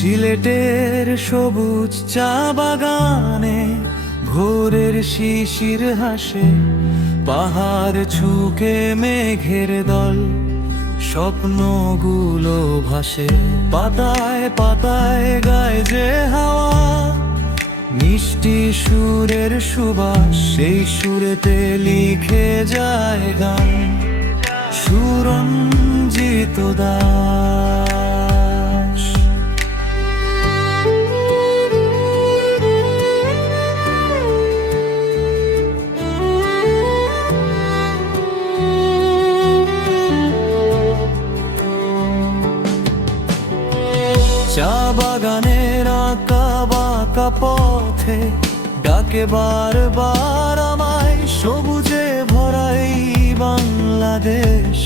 সিলেটের সবুজ চা বাগানে ভোরের শিশির হাসে, পাহাড় ছুকে মেঘের দল স্বপ্নগুলো ভাসে। পাতায় পাতায় গায় যে হাওয়া, মিষ্টি সুরের সুবাস, সেই সুরেতে লিখে যায় গান সুরঞ্জিত দাস। চা বাগানের আঁকা বাঁকা পথে ডাকে বারবার আমায়, সবুজে ভরা এই বাংলাদেশ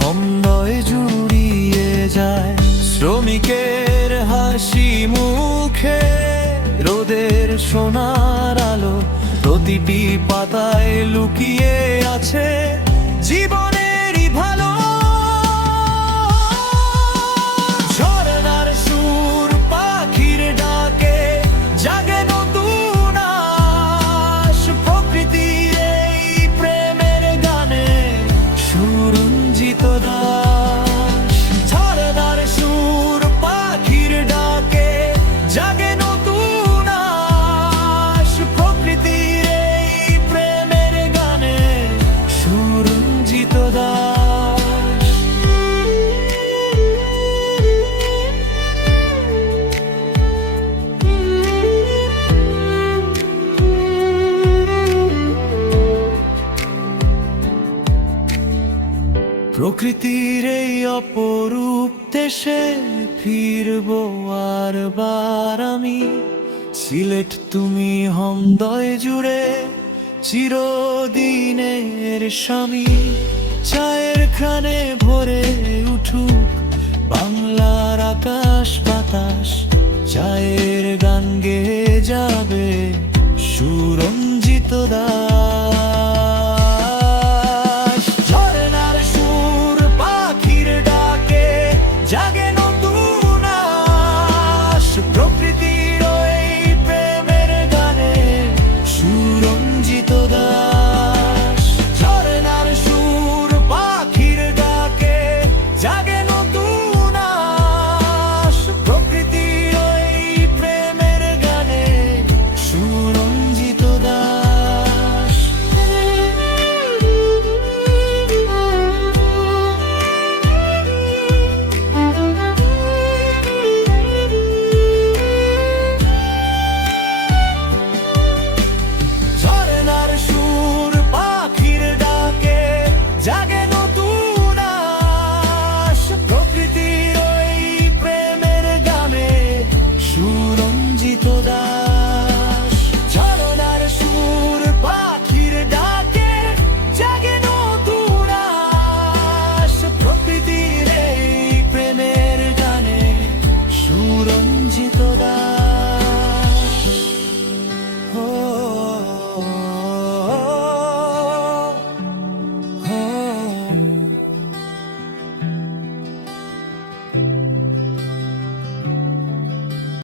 হৃদয় জুড়িয়ে যায়। শ্রমিকের হাসি মুখে রোদের সোনার আলো, প্রতিটি পাতায় লুকিয়ে আছে জীবনেরই ভালো। ঝরনার সুর পাখির ডাকে জাগে নতুন আশ, প্রকৃতির এই প্রেমের গানে সুরঞ্জিত দাস। ঝরনার সুর পাখির ডাকে জাগে নতুন আশ, প্রকৃতির এই প্রেমের গানে সুরঞ্জিত দাস। প্রকৃতির এই অপরূপ দেশে ফিরবো আরবার আমি। সিলেট তুমি হৃদয় জুড়ে চিরদিনের স্বামী। চায়ের খানে ভরে